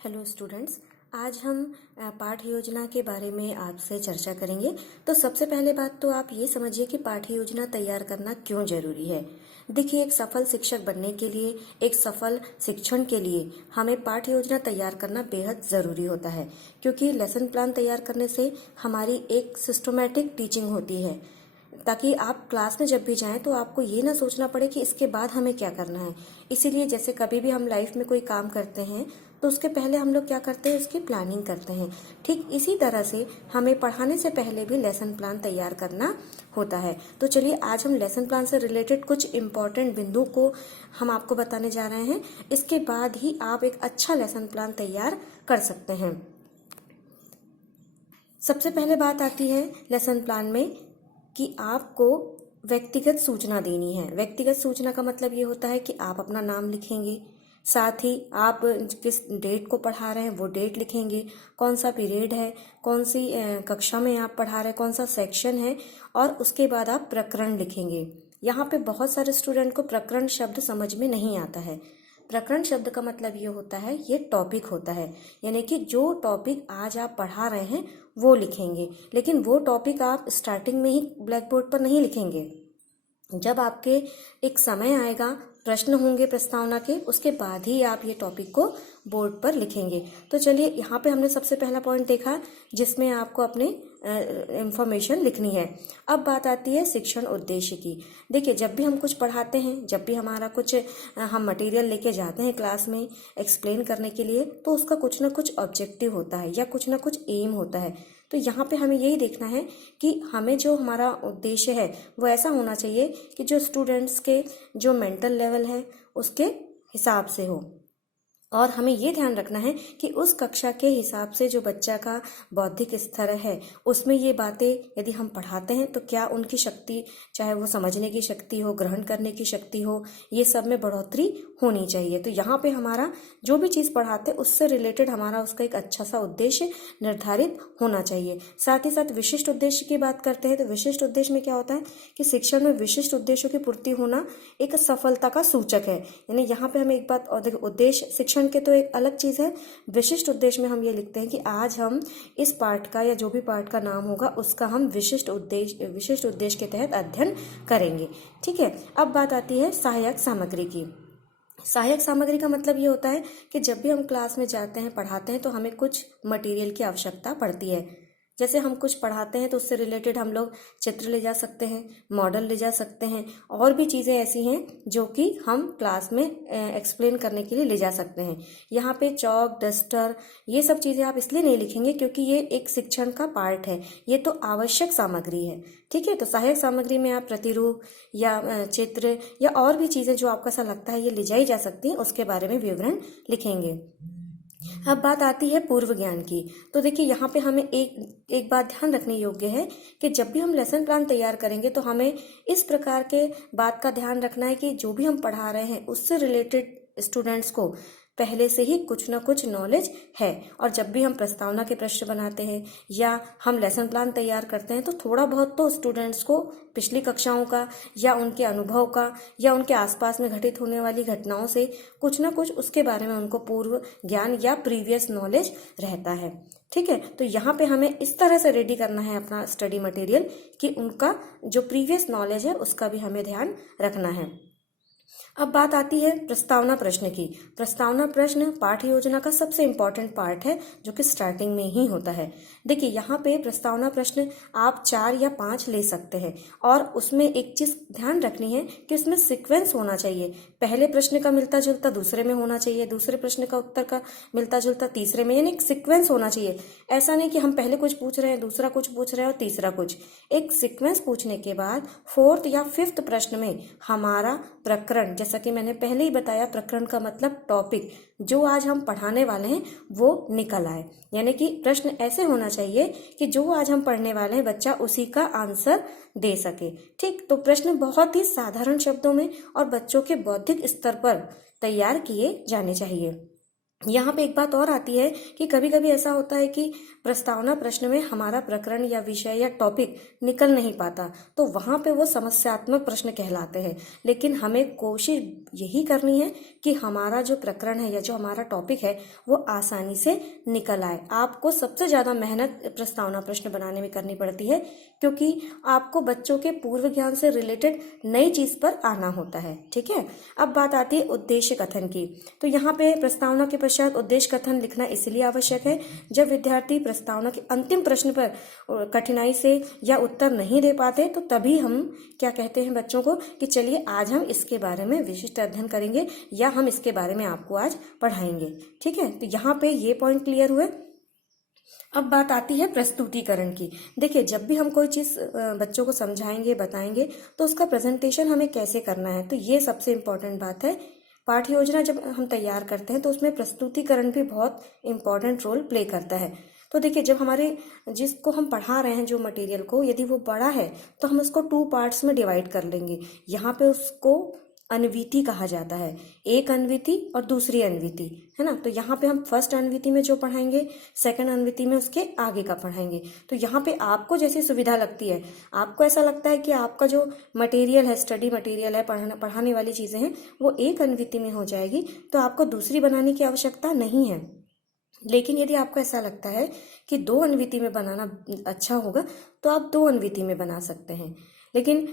Hello students. आज हम पाठ योजना के बारे में आपसे चर्चा करेंगे। तो सबसे पहले बात तो आप ये समझिए कि पाठ योजना तैयार करना क्यों जरूरी है। देखिए, एक सफल शिक्षक बनने के लिए, एक सफल शिक्षण के लिए हमें पाठ योजना तैयार करना बेहद ज़रूरी होता है, क्योंकि लेसन प्लान तैयार करने से हमारी एक सिस्टमेटिक टीचिंग होती है, ताकि आप क्लास में जब भी जाएं तो आपको ये ना सोचना पड़े कि इसके बाद हमें क्या करना है। इसीलिए जैसे कभी भी हम लाइफ में कोई काम करते हैं तो उसके पहले हम लोग क्या करते हैं, उसकी प्लानिंग करते हैं। ठीक इसी तरह से हमें पढ़ाने से पहले भी लेसन प्लान तैयार करना होता है। तो चलिए, आज हम लेसन प्लान से रिलेटेड कुछ इम्पॉर्टेंट बिंदु को हम आपको बताने जा रहे हैं। इसके बाद ही आप एक अच्छा लेसन प्लान तैयार कर सकते हैं। सबसे पहले बात आती है लेसन प्लान में कि आपको व्यक्तिगत सूचना देनी है। व्यक्तिगत सूचना का मतलब ये होता है कि आप अपना नाम लिखेंगे, साथ ही आप किस डेट को पढ़ा रहे हैं वो डेट लिखेंगे, कौन सा पीरियड है, कौन सी कक्षा में आप पढ़ा रहे हैं, कौन सा सेक्शन है, और उसके बाद आप प्रकरण लिखेंगे। यहाँ पे बहुत सारे स्टूडेंट को प्रकरण शब्द समझ में नहीं आता है। प्रकरण शब्द का मतलब ये होता है, ये टॉपिक होता है, यानी कि जो टॉपिक आज आप पढ़ा रहे हैं वो लिखेंगे। लेकिन वो टॉपिक आप स्टार्टिंग में ही ब्लैक बोर्ड पर नहीं लिखेंगे। जब आपके एक समय आएगा, प्रश्न होंगे प्रस्तावना के, उसके बाद ही आप ये टॉपिक को बोर्ड पर लिखेंगे। तो चलिए, यहाँ पे हमने सबसे पहला पॉइंट देखा जिसमें आपको अपने इंफॉर्मेशन लिखनी है। अब बात आती है शिक्षण उद्देश्य की। देखिए, जब भी हम कुछ पढ़ाते हैं, जब भी हमारा कुछ हम मटेरियल लेके जाते हैं क्लास में एक्सप्लेन करने के लिए, तो उसका कुछ ना कुछ ऑब्जेक्टिव होता है या कुछ ना कुछ एम होता है। तो यहाँ पे हमें यही देखना है कि हमें जो हमारा उद्देश्य है वो ऐसा होना चाहिए कि जो स्टूडेंट्स के जो मेंटल लेवल है उसके हिसाब से हो, और हमें ये ध्यान रखना है कि उस कक्षा के हिसाब से जो बच्चा का बौद्धिक स्तर है उसमें ये बातें यदि हम पढ़ाते हैं तो क्या उनकी शक्ति, चाहे वो समझने की शक्ति हो, ग्रहण करने की शक्ति हो, ये सब में बढ़ोतरी होनी चाहिए। तो यहाँ पे हमारा जो भी चीज़ पढ़ाते हैं उससे रिलेटेड हमारा उसका एक अच्छा सा उद्देश्य निर्धारित होना चाहिए। साथ ही साथ विशिष्ट उद्देश्य की बात करते हैं तो विशिष्ट उद्देश्य में क्या होता है कि शिक्षण में विशिष्ट उद्देश्यों की पूर्ति होना एक सफलता का सूचक है। यानी यहाँ पे हमें एक बात और देखो, उद्देश्य शिक्षण के तो एक अलग चीज़ है, विशिष्ट उद्देश्य में हम ये लिखते हैं कि आज हम इस पाठ का या जो भी पाठ का नाम होगा उसका हम विशिष्ट उद्देश्य के तहत अध्ययन करेंगे। ठीक है। अब बात आती है सहायक सामग्री की। सहायक सामग्री का मतलब ये होता है कि जब भी हम क्लास में जाते हैं, पढ़ाते हैं, तो हमें कुछ मटेरियल की आवश्यकता पड़ती है। जैसे हम कुछ पढ़ाते हैं तो उससे रिलेटेड हम लोग चित्र ले जा सकते हैं, मॉडल ले जा सकते हैं, और भी चीज़ें ऐसी हैं जो कि हम क्लास में एक्सप्लेन करने के लिए ले जा सकते हैं। यहाँ पे चौक, डस्टर, ये सब चीज़ें आप इसलिए नहीं लिखेंगे क्योंकि ये एक शिक्षण का पार्ट है, ये तो आवश्यक सामग्री है। ठीक है। तो सहायक सामग्री में आप प्रतिरूप या चित्र या और भी चीज़ें जो आपको ऐसा लगता है ये ले जाई जा सकती हैं, उसके बारे में विवरण लिखेंगे। अब बात आती है पूर्व ज्ञान की। तो देखिए, यहाँ पे हमें एक बात ध्यान रखने योग्य है कि जब भी हम लेसन प्लान तैयार करेंगे तो हमें इस प्रकार के बात का ध्यान रखना है कि जो भी हम पढ़ा रहे हैं उससे रिलेटेड स्टूडेंट्स को पहले से ही कुछ ना कुछ नॉलेज है। और जब भी हम प्रस्तावना के प्रश्न बनाते हैं या हम लेसन प्लान तैयार करते हैं तो थोड़ा बहुत तो स्टूडेंट्स को पिछली कक्षाओं का या उनके अनुभव का या उनके आसपास में घटित होने वाली घटनाओं से कुछ ना कुछ उसके बारे में उनको पूर्व ज्ञान या प्रीवियस नॉलेज रहता है। ठीक है। तो यहाँ पे हमें इस तरह से रेडी करना है अपना स्टडी मटेरियल कि उनका जो प्रीवियस नॉलेज है उसका भी हमें ध्यान रखना है। अब बात आती है प्रस्तावना प्रश्न की। प्रस्तावना प्रश्न पाठ योजना का सबसे इम्पॉर्टेंट पार्ट है जो कि स्टार्टिंग में ही होता है। देखिए, यहाँ पे प्रस्तावना प्रश्न आप 4 या 5 ले सकते हैं, और उसमें एक चीज़ ध्यान रखनी है कि उसमें सीक्वेंस होना चाहिए। पहले प्रश्न का मिलता जुलता दूसरे में होना चाहिए, दूसरे प्रश्न का उत्तर का मिलता जुलता तीसरे में, यानी एक सीक्वेंस होना चाहिए। ऐसा नहीं कि हम पहले कुछ पूछ रहे हैं, दूसरा कुछ पूछ रहे हैं और तीसरा कुछ। एक सीक्वेंस पूछने के बाद 4th या 5th प्रश्न में हमारा प्रकरण, जैसा कि मैंने पहले ही बताया, प्रकरण का मतलब टॉपिक जो आज हम पढ़ाने वाले हैं वो निकल आए। यानी कि प्रश्न ऐसे होना चाहिए कि जो आज हम पढ़ने वाले हैं बच्चा उसी का आंसर दे सके। ठीक। तो प्रश्न बहुत ही साधारण शब्दों में और बच्चों के बौद्धिक स्तर पर तैयार किए जाने चाहिए। यहाँ पे एक बात और आती है कि कभी कभी ऐसा होता है कि प्रस्तावना प्रश्न में हमारा प्रकरण या विषय या टॉपिक निकल नहीं पाता, तो वहाँ पे वो समस्यात्मक प्रश्न कहलाते हैं। लेकिन हमें कोशिश यही करनी है कि हमारा जो प्रकरण है या जो हमारा टॉपिक है वो आसानी से निकल आए। आपको सबसे ज़्यादा मेहनत प्रस्तावना प्रश्न बनाने में करनी पड़ती है, क्योंकि आपको बच्चों के पूर्व ज्ञान से रिलेटेड नई चीज़ पर आना होता है। ठीक है, अब बात आती है उद्देश्य कथन की। तो यहाँ पे प्रस्तावना के पश्चात उद्देश्य कथन लिखना इसलिए आवश्यक है जब विद्यार्थी प्रस्तावना के अंतिम प्रश्न पर कठिनाई से या उत्तर नहीं दे पाते, तो तभी हम क्या कहते हैं बच्चों को कि चलिए आज हम इसके बारे में विशिष्ट अध्ययन करेंगे या हम इसके बारे में आपको आज पढ़ाएंगे। ठीक है, तो यहाँ पे ये पॉइंट क्लियर हुए। अब बात आती है प्रस्तुतिकरण की। देखिए, जब भी हम कोई चीज़ बच्चों को समझाएंगे बताएंगे तो उसका प्रेजेंटेशन हमें कैसे करना है, तो ये सबसे इम्पोर्टेंट बात है। पाठ्य योजना जब हम तैयार करते हैं तो उसमें प्रस्तुतिकरण भी बहुत इम्पोर्टेंट रोल प्ले करता है। तो देखिए, जब हमारे जिसको हम पढ़ा रहे हैं जो मटेरियल को, यदि वो बड़ा है तो हम उसको 2 पार्ट्स में डिवाइड कर लेंगे। यहाँ पे उसको अन्विति कहा जाता है, एक अन्विति और दूसरी अन्विति, है ना। तो यहाँ पे हम फर्स्ट अन्विति में जो पढ़ाएंगे, सेकंड अन्विति में उसके आगे का पढ़ाएंगे। तो यहाँ पे आपको जैसी सुविधा लगती है, आपको ऐसा लगता है कि आपका जो मटेरियल है, स्टडी मटेरियल है, पढ़ाने वाली चीज़ें हैं, वो एक अन्विति में हो जाएगी, तो आपको दूसरी बनाने की आवश्यकता नहीं है। लेकिन यदि आपको ऐसा लगता है कि 2 अन्विति में बनाना अच्छा होगा, तो आप 2 अन्विति में बना सकते हैं। लेकिन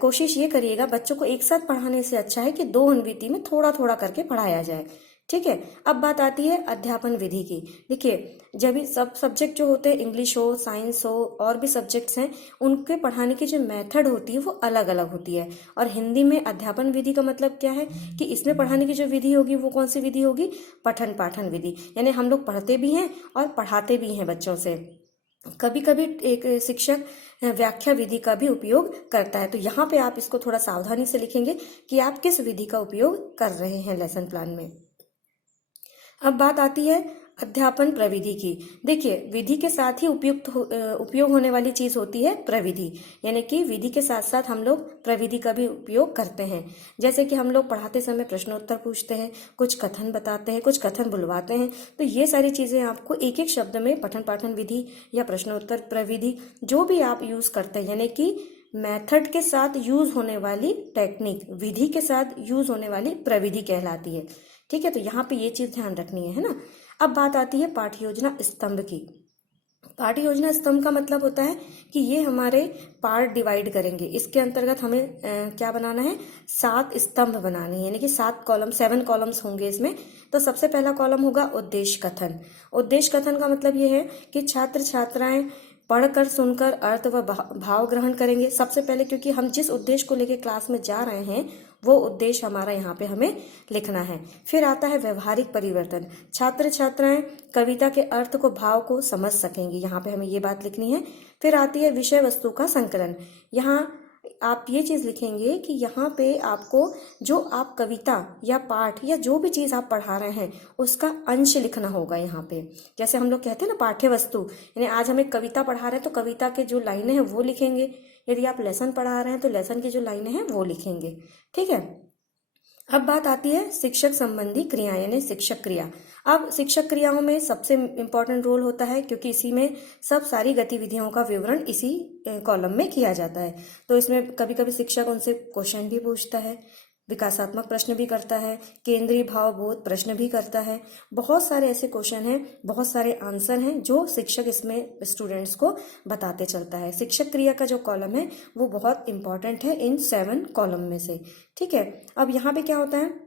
कोशिश ये करिएगा, बच्चों को एक साथ पढ़ाने से अच्छा है कि 2 अन्विति में थोड़ा थोड़ा करके पढ़ाया जाए। ठीक है, अब बात आती है अध्यापन विधि की। देखिए, जब भी सब सब्जेक्ट जो होते हैं, इंग्लिश हो, साइंस हो, और भी सब्जेक्ट्स हैं, उनके पढ़ाने की जो मेथड होती है वो अलग अलग होती है। और हिंदी में अध्यापन विधि का मतलब क्या है कि इसमें पढ़ाने की जो विधि होगी वो कौन सी विधि होगी? पठन पाठन विधि। यानी हम लोग पढ़ते भी हैं और पढ़ाते भी हैं बच्चों से। कभी कभी एक शिक्षक व्याख्या विधि का भी उपयोग करता है। तो यहाँ पे आप इसको थोड़ा सावधानी से लिखेंगे कि आप किस विधि का उपयोग कर रहे हैं लेसन प्लान में। अब बात आती है अध्यापन प्रविधि की। देखिए, विधि के साथ ही उपयोग होने वाली चीज होती है प्रविधि, यानी कि विधि के साथ साथ हम लोग प्रविधि का भी उपयोग करते हैं। जैसे कि हम लोग पढ़ाते समय प्रश्नोत्तर पूछते हैं, कुछ कथन बताते हैं, कुछ कथन बुलवाते हैं। तो ये सारी चीजें आपको एक एक शब्द में पठन पाठन विधि या प्रश्नोत्तर प्रविधि जो भी आप यूज करते हैं, यानी कि मेथड के साथ यूज होने वाली टेक्निक विधि के साथ यूज होने वाली प्रविधि कहलाती है। ठीक है, तो यहाँ पे ये चीज ध्यान रखनी है ना। अब बात आती है पाठ्य योजना स्तंभ की। पाठ्य योजना स्तंभ का मतलब होता है कि ये हमारे पार्ट डिवाइड करेंगे। इसके अंतर्गत हमें क्या बनाना है? 7 स्तंभ बनाने हैं, यानी कि 7 कॉलम्स होंगे इसमें। तो सबसे पहला कॉलम होगा उद्देश्य कथन। उद्देश्य कथन का मतलब ये है कि छात्र छात्राएं पढ़कर सुनकर अर्थ व भाव ग्रहण करेंगे सबसे पहले, क्योंकि हम जिस उद्देश्य को लेकर क्लास में जा रहे हैं वो उद्देश्य हमारा यहाँ पे हमें लिखना है। फिर आता है व्यवहारिक परिवर्तन। छात्र छात्राएं कविता के अर्थ को भाव को समझ सकेंगे, यहाँ पे हमें ये बात लिखनी है। फिर आती है विषय वस्तु का संकलन। यहाँ आप ये चीज लिखेंगे कि यहाँ पे आपको जो आप कविता या पाठ या जो भी चीज आप पढ़ा रहे हैं उसका अंश लिखना होगा। यहाँ पे जैसे हम लोग कहते हैं ना पाठ्य वस्तु, यानी आज हम एक कविता पढ़ा रहे हैं तो कविता के जो लाइनें हैं वो लिखेंगे। यदि आप लेसन पढ़ा रहे हैं तो लेसन की जो लाइनें हैं वो लिखेंगे। ठीक है, अब बात आती है शिक्षक संबंधी क्रिया, यानी शिक्षक क्रिया। अब शिक्षक क्रियाओं में सबसे इम्पोर्टेंट रोल होता है, क्योंकि इसी में सब सारी गतिविधियों का विवरण इसी कॉलम में किया जाता है। तो इसमें कभी कभी शिक्षक उनसे क्वेश्चन भी पूछता है, विकासात्मक प्रश्न भी करता है, केंद्रीय भावबोध प्रश्न भी करता है। बहुत सारे ऐसे क्वेश्चन हैं, बहुत सारे आंसर हैं जो शिक्षक इसमें स्टूडेंट्स को बताते चलता है। शिक्षक क्रिया का जो कॉलम है वो बहुत इंपॉर्टेंट है इन 7 कॉलम में से। ठीक है, अब यहाँ पे क्या होता है,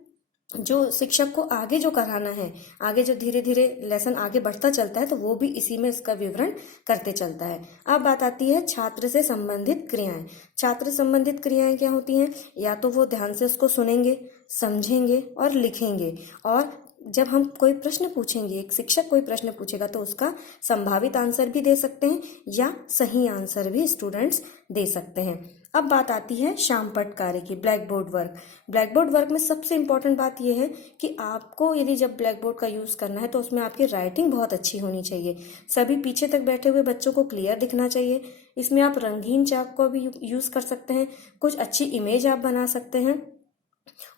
जो शिक्षक को आगे जो कराना है, आगे जो धीरे धीरे लेसन आगे बढ़ता चलता है तो वो भी इसी में इसका विवरण करते चलता है। अब बात आती है छात्र से संबंधित क्रियाएं। छात्र संबंधित क्रियाएं क्या होती हैं? या तो वो ध्यान से उसको सुनेंगे, समझेंगे और लिखेंगे। और जब हम कोई प्रश्न पूछेंगे, एक शिक्षक कोई प्रश्न पूछेगा तो उसका संभावित आंसर भी दे सकते हैं या सही आंसर भी स्टूडेंट्स दे सकते हैं। अब बात आती है श्यामपट्ट कार्य की, black board work. Black board work में सबसे इंपॉर्टेंट बात यह है कि आपको यदि जब ब्लैक बोर्ड का यूज करना है तो उसमें आपकी राइटिंग बहुत अच्छी होनी चाहिए। सभी पीछे तक बैठे हुए बच्चों को क्लियर दिखना चाहिए। इसमें आप रंगीन चाक को भी यूज कर सकते हैं, कुछ अच्छी इमेज आप बना सकते हैं।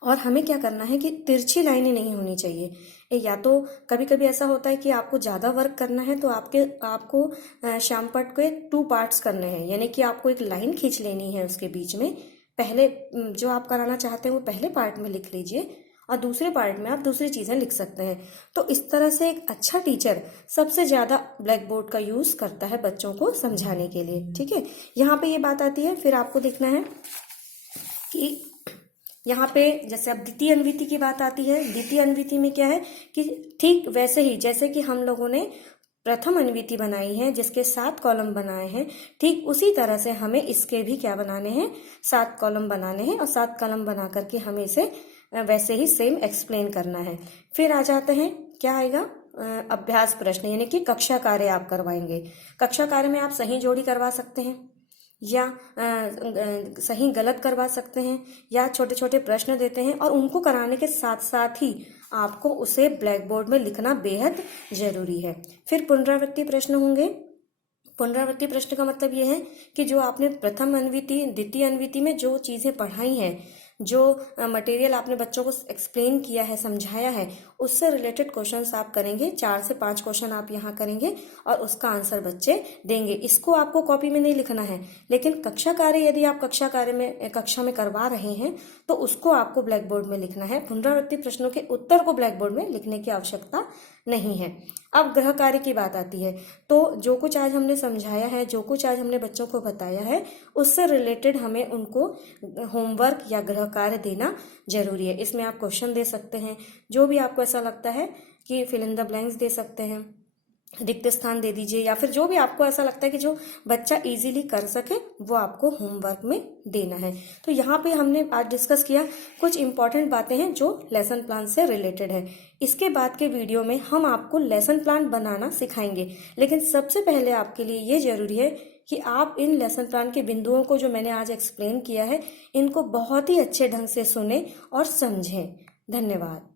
और हमें क्या करना है कि तिरछी लाइनें नहीं होनी चाहिए। या तो कभी कभी ऐसा होता है कि आपको ज़्यादा वर्क करना है तो आपको श्यामपट्ट के 2 पार्ट्स करने हैं, यानी कि आपको एक लाइन खींच लेनी है उसके बीच में। पहले जो आप कराना चाहते हैं वो पहले पार्ट में लिख लीजिए और दूसरे पार्ट में आप दूसरी चीज़ें लिख सकते हैं। तो इस तरह से एक अच्छा टीचर सबसे ज़्यादा ब्लैक बोर्ड का यूज़ करता है बच्चों को समझाने के लिए। ठीक है, यहाँ पे ये बात आती है। फिर आपको देखना है कि यहाँ पे जैसे अब द्वितीय अन्विति की बात आती है। द्वितीय अन्विति में क्या है कि ठीक वैसे ही जैसे कि हम लोगों ने प्रथम अन्विति बनाई है जिसके 7 कॉलम बनाए हैं, ठीक उसी तरह से हमें इसके भी क्या बनाने हैं, 7 कॉलम बनाने हैं। और 7 कॉलम बना करके हमें इसे वैसे ही सेम एक्सप्लेन करना है। फिर आ जाते हैं, क्या आएगा, अभ्यास प्रश्न, यानी कि कक्षा कार्य आप करवाएंगे। कक्षा कार्य में आप सही जोड़ी करवा सकते हैं या सही गलत करवा सकते हैं या छोटे छोटे प्रश्न देते हैं, और उनको कराने के साथ साथ ही आपको उसे ब्लैक बोर्ड में लिखना बेहद जरूरी है। फिर पुनरावृत्ति प्रश्न होंगे। पुनरावृत्ति प्रश्न का मतलब ये है कि जो आपने प्रथम अन्विति द्वितीय अन्विति में जो चीज़ें पढ़ाई हैं, जो मटेरियल आपने बच्चों को एक्सप्लेन किया है, समझाया है, उससे रिलेटेड क्वेश्चंस आप करेंगे। 4 से 5 क्वेश्चन आप यहाँ करेंगे और उसका आंसर बच्चे देंगे। इसको आपको कॉपी में नहीं लिखना है, लेकिन कक्षा कार्य यदि आप कक्षा में करवा रहे हैं तो उसको आपको ब्लैक बोर्ड में लिखना है। पुनरावृत्ति प्रश्नों के उत्तर को ब्लैक बोर्ड में लिखने की आवश्यकता नहीं है। अब गृह कार्य की बात आती है, तो जो कुछ आज हमने समझाया है, जो कुछ आज हमने बच्चों को बताया है, उससे रिलेटेड हमें उनको होमवर्क या गृह कार्य देना जरूरी है। इसमें आप क्वेश्चन दे सकते हैं, जो भी आपको ऐसा लगता है कि फिल इन द ब्लैंक्स दे सकते हैं, रिक्त स्थान दे दीजिए, या फिर जो भी आपको ऐसा लगता है कि जो बच्चा इजीली कर सके वो आपको होमवर्क में देना है। तो यहाँ पे हमने आज डिस्कस किया कुछ इंपॉर्टेंट बातें हैं जो लेसन प्लान से रिलेटेड है। इसके बाद के वीडियो में हम आपको लेसन प्लान बनाना सिखाएंगे, लेकिन सबसे पहले आपके लिए ये जरूरी है कि आप इन लेसन प्लान के बिंदुओं को जो मैंने आज एक्सप्लेन किया है, इनको बहुत ही अच्छे ढंग से सुने और समझें। धन्यवाद।